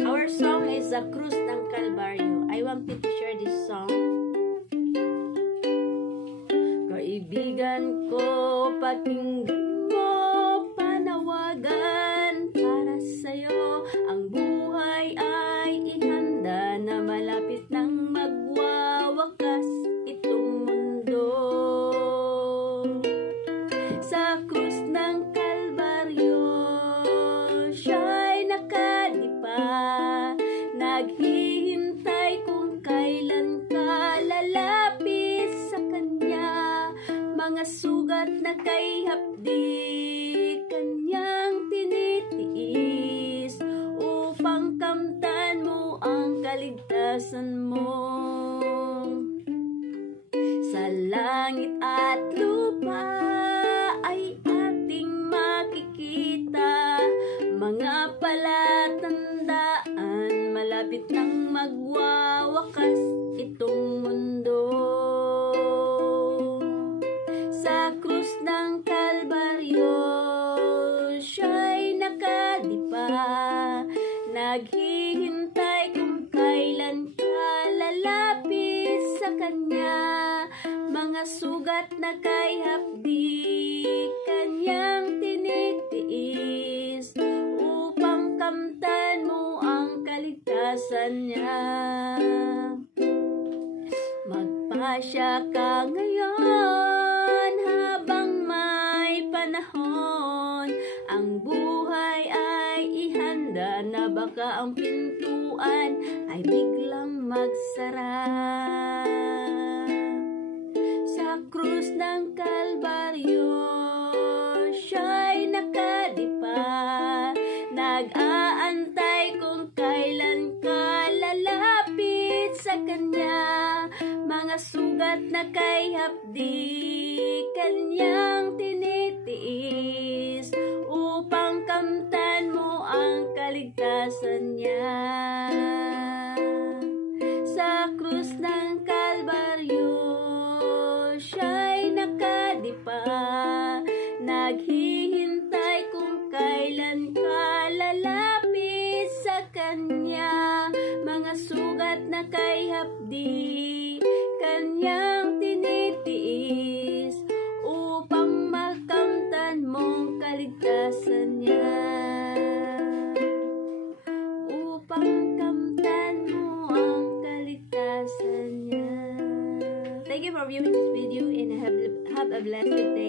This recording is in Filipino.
Our song is The Krus ng Kalbaryo. I want you to share this song. Kaibigan ko, pakinggan mo, panawagan para sa'yo. Ang buhay ay ihanda na malapit nang magwawakas itong mundo. Sa krus ng Kalbaryo, siya'y nakadipa, naghihintay kung kailan ka lalapit sa kanya. Mga sugat na kay hapdi, kanyang tinitiis, upang kamtan mo ang kaligtasan mo. Sa langit at lupa ay ating makikita mga palatandaan, malapit nang magwawakas itong mundo. Sa krus ng Kalbaryo, siya'y nakadipa, naghihintay kung kailan ka lalapit sa kanya. Mga sugat na kay hapdi, kanyang tinitiis, upang kamtan mo ang kaligtasan niya. Magpasya ka ngayon habang may panahon. Ang buhay ay ihanda na baka ang pintuan ay biglang magsara. Sa krus ng Kalbaryo, siya'y nakadipa, nag-aantay kung kailan ka lalapit sa kanya. Mga sugat na kay hapdi, kanyang tinitiis, upang kamtan mo ang kaligtasan niya. Sa krus ng Kalbaryo, siya'y nakadipa, naghihintay kung kailan ka lalapit sa kanya. Mga sugat na kay hapdi, kanyang tinitiis, upang makamtan mong kaligtasan niya. Upang kamtan mo ang kaligtasan niya. Thank you for viewing this video and have a blessed day.